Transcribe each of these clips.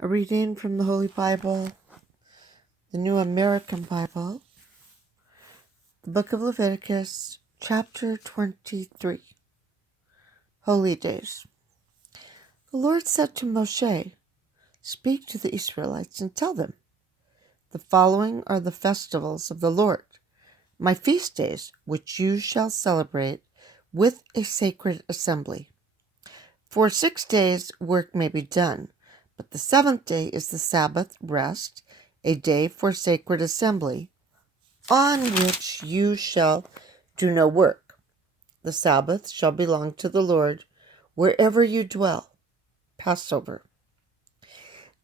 A reading from the Holy Bible, the New American Bible, the book of Leviticus, chapter 23, Holy Days. The Lord said to Moshe, "Speak to the Israelites and tell them, the following are the festivals of the Lord, my feast days, which you shall celebrate with a sacred assembly. For 6 days work may be done, but the seventh day is the Sabbath rest, a day for sacred assembly, on which you shall do no work. The Sabbath shall belong to the Lord wherever you dwell." Passover.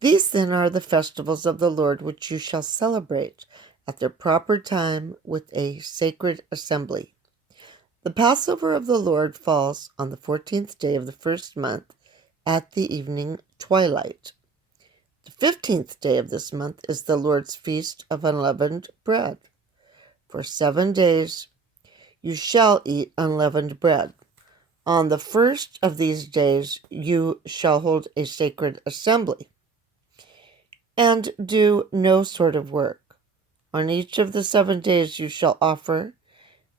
These then are the festivals of the Lord which you shall celebrate at their proper time with a sacred assembly. The Passover of the Lord falls on the 14th day of the first month at the evening twilight. The 15th day of this month is the Lord's feast of unleavened bread. For 7 days you shall eat unleavened bread. On the first of these days you shall hold a sacred assembly, and do no sort of work. On each of the 7 days you shall offer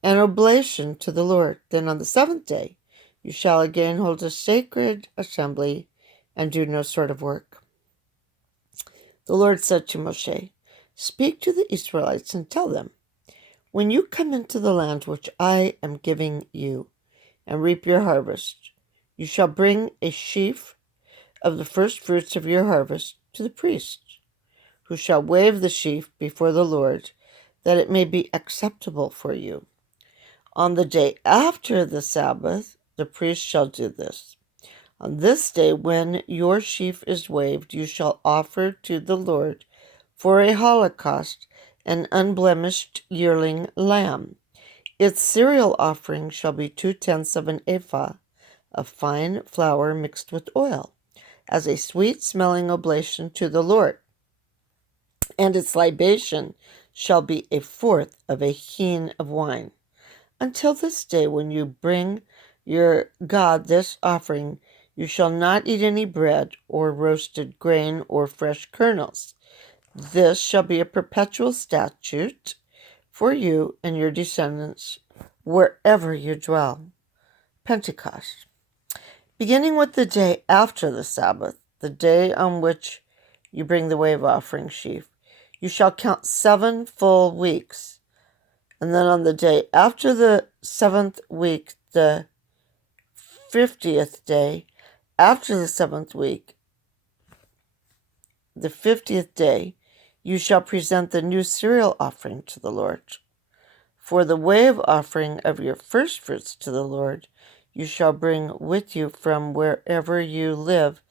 an oblation to the Lord. Then on the 7th day you shall again hold a sacred assembly, and do no sort of work. The Lord said to Moshe, "Speak to the Israelites and tell them, when you come into the land which I am giving you, and reap your harvest, you shall bring a sheaf of the first fruits of your harvest to the priest, who shall wave the sheaf before the Lord, that it may be acceptable for you. On the day after the Sabbath, the priest shall do this. On this day, when your sheaf is waved, you shall offer to the Lord for a holocaust an unblemished yearling lamb. Its cereal offering shall be 2/10 of an ephah of fine flour mixed with oil, as a sweet-smelling oblation to the Lord. And its libation shall be 1/4 of a hin of wine. Until this day, when you bring your God this offering, you shall not eat any bread, or roasted grain, or fresh kernels. This shall be a perpetual statute for you and your descendants wherever you dwell." Pentecost. Beginning with the day after the Sabbath, the day on which you bring the wave offering sheaf, you shall count 7 full weeks. And then on the day after the 7th week, the 50th day, after the 7th week, the 50th day, you shall present the new cereal offering to the Lord. For the wave offering of your first fruits to the Lord, you shall bring with you from wherever you live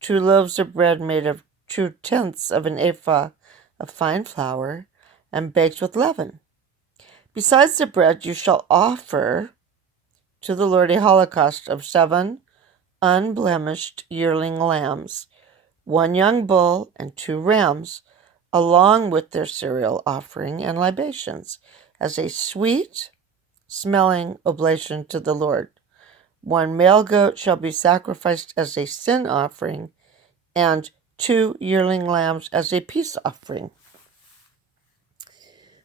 2 loaves of bread made of 2/10 of an ephah of fine flour, and baked with leaven. Besides the bread, you shall offer to the Lord a holocaust of 7 unblemished yearling lambs, 1 young bull, and 2 rams, along with their cereal offering and libations, as a sweet-smelling oblation to the Lord. 1 male goat shall be sacrificed as a sin offering, and 2 yearling lambs as a peace offering.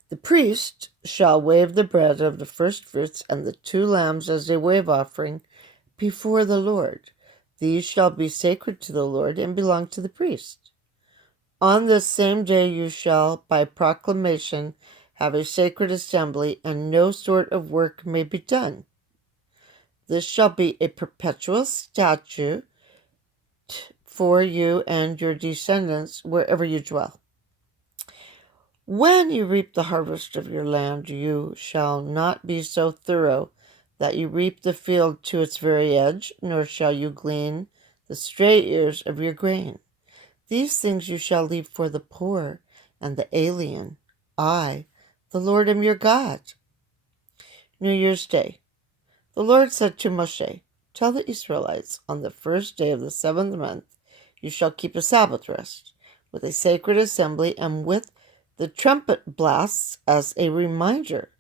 The priest shall wave the bread of the first fruits and the 2 lambs as a wave offering before the Lord. These shall be sacred to the Lord and belong to the priest. On this same day you shall, by proclamation, have a sacred assembly, and no sort of work may be done. This shall be a perpetual statute for you and your descendants wherever you dwell. When you reap the harvest of your land, you shall not be so thorough that you reap the field to its very edge, nor shall you glean the stray ears of your grain. These things you shall leave for the poor and the alien. I, the Lord, am your God. New Year's Day. The Lord said to Moshe, "Tell the Israelites, on the first day of the 7th month, you shall keep a Sabbath rest, with a sacred assembly, and with the trumpet blasts as a reminder.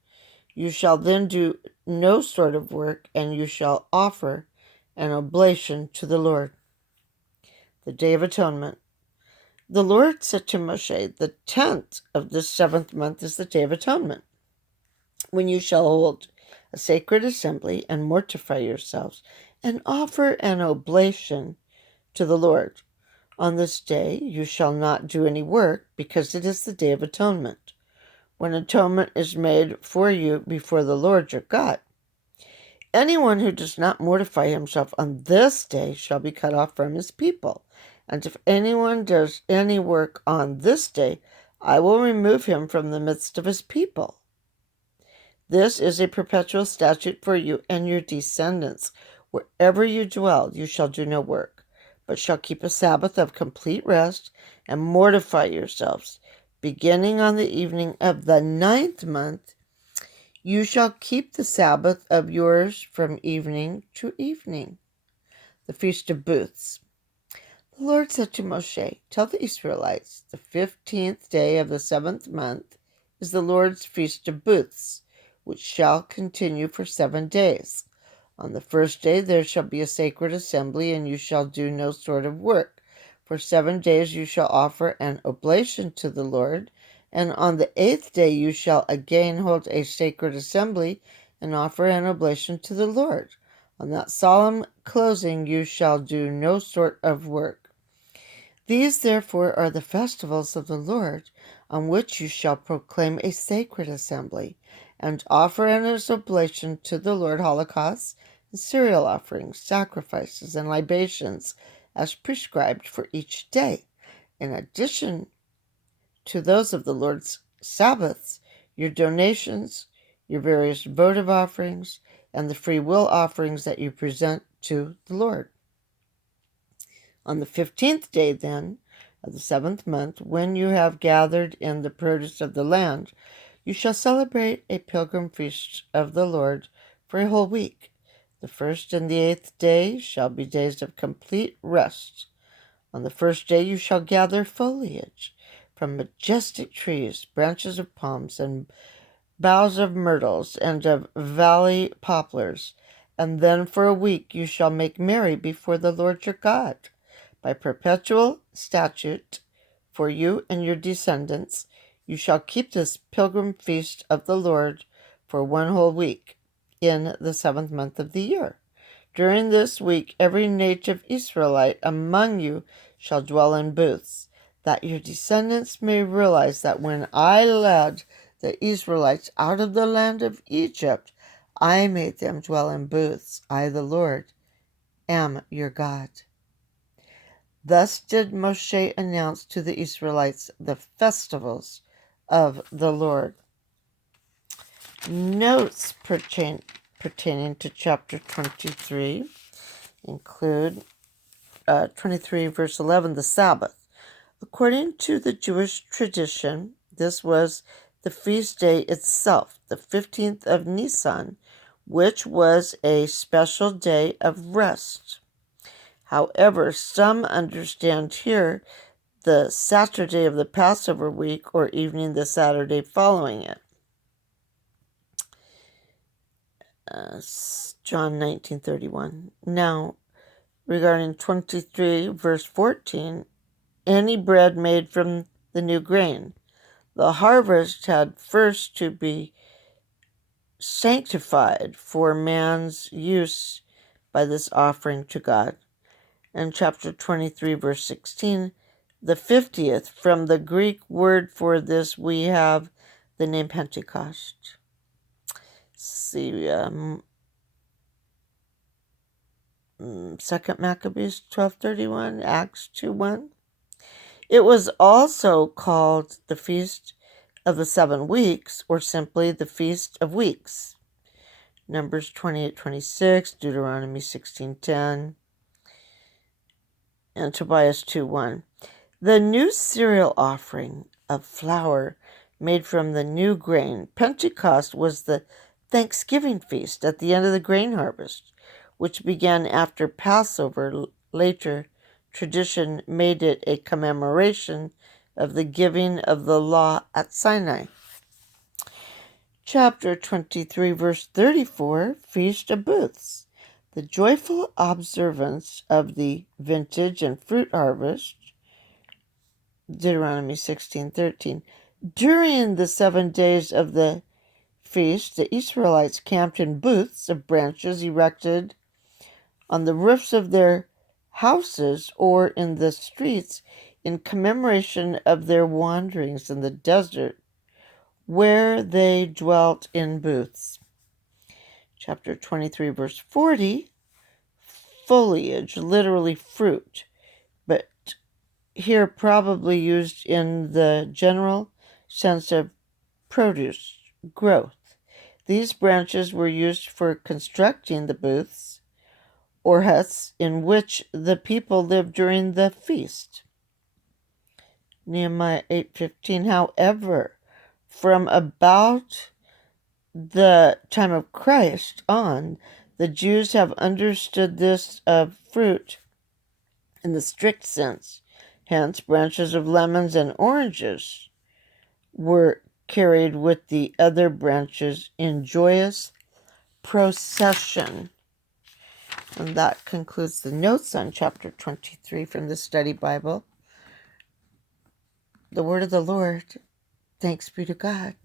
You shall then do no sort of work, and you shall offer an oblation to the Lord." The Day of Atonement. The Lord said to Moshe, the 10th of this 7th month is the Day of Atonement, when you shall hold a sacred assembly and mortify yourselves and offer an oblation to the Lord. On this day you shall not do any work, because it is the Day of Atonement, when atonement is made for you before the Lord your God. Anyone who does not mortify himself on this day shall be cut off from his people. And if anyone does any work on this day, I will remove him from the midst of his people. This is a perpetual statute for you and your descendants. Wherever you dwell, you shall do no work, but shall keep a Sabbath of complete rest and mortify yourselves. Beginning on the evening of the 9th month, you shall keep the Sabbath of yours from evening to evening, the Feast of Booths. The Lord said to Moshe, tell the Israelites, the 15th day of the 7th month is the Lord's Feast of Booths, which shall continue for 7 days. On the first day there shall be a sacred assembly, and you shall do no sort of work. For 7 days you shall offer an oblation to the Lord, and on the 8th day you shall again hold a sacred assembly and offer an oblation to the Lord. On that solemn closing you shall do no sort of work. These therefore are the festivals of the Lord, on which you shall proclaim a sacred assembly, and offer an oblation to the Lord holocausts and cereal offerings, sacrifices, and libations, as prescribed for each day. In addition to those of the Lord's Sabbaths, your donations, your various votive offerings, and the free will offerings that you present to the Lord. On the 15th day, then, of the 7th month, when you have gathered in the produce of the land, you shall celebrate a pilgrim feast of the Lord for a whole week. The 1st and the 8th day shall be days of complete rest. On the first day you shall gather foliage from majestic trees, branches of palms, and boughs of myrtles, and of valley poplars. And then for a week you shall make merry before the Lord your God. By perpetual statute for you and your descendants, you shall keep this pilgrim feast of the Lord for 1 whole week in the 7th month of the year. During this week, every native Israelite among you shall dwell in booths, that your descendants may realize that when I led the Israelites out of the land of Egypt, I made them dwell in booths. I, the Lord, am your God. Thus did Moshe announce to the Israelites the festivals of the Lord. Notes pertaining to chapter 23 include 23 verse 11, the Sabbath. According to the Jewish tradition, this was the feast day itself, the 15th of Nisan, which was a special day of rest. However, some understand here the Saturday of the Passover week, or evening the Saturday following it. John 19:31. Now, regarding 23 verse 14, any bread made from the new grain. The harvest had first to be sanctified for man's use by this offering to God. And chapter 23 verse 16, the 50th, from the Greek word for this we have the name Pentecost. See, 2 Maccabees 12:31, Acts 2:1. It was also called the Feast of the 7 Weeks, or simply the Feast of Weeks. Numbers 28:26, Deuteronomy 16:10, and Tobias 2:1. The new cereal offering of flour made from the new grain. Pentecost was the Thanksgiving feast at the end of the grain harvest, which began after Passover. Later tradition made it a commemoration of the giving of the law at Sinai. Chapter 23, verse 34, Feast of Booths. The joyful observance of the vintage and fruit harvest Deuteronomy 16:13. During the 7 days of the feast, the Israelites camped in booths of branches erected on the roofs of their houses or in the streets in commemoration of their wanderings in the desert, where they dwelt in booths. Chapter 23, verse 40, foliage, literally fruit, but here probably used in the general sense of produce, growth. These branches were used for constructing the booths or huts in which the people lived during the feast. Nehemiah 8:15. However, from about the time of Christ on, the Jews have understood this of fruit in the strict sense. Hence, branches of lemons and oranges were carried with the other branches in joyous procession. And that concludes the notes on chapter 23 from the Study Bible. The word of the Lord. Thanks be to God.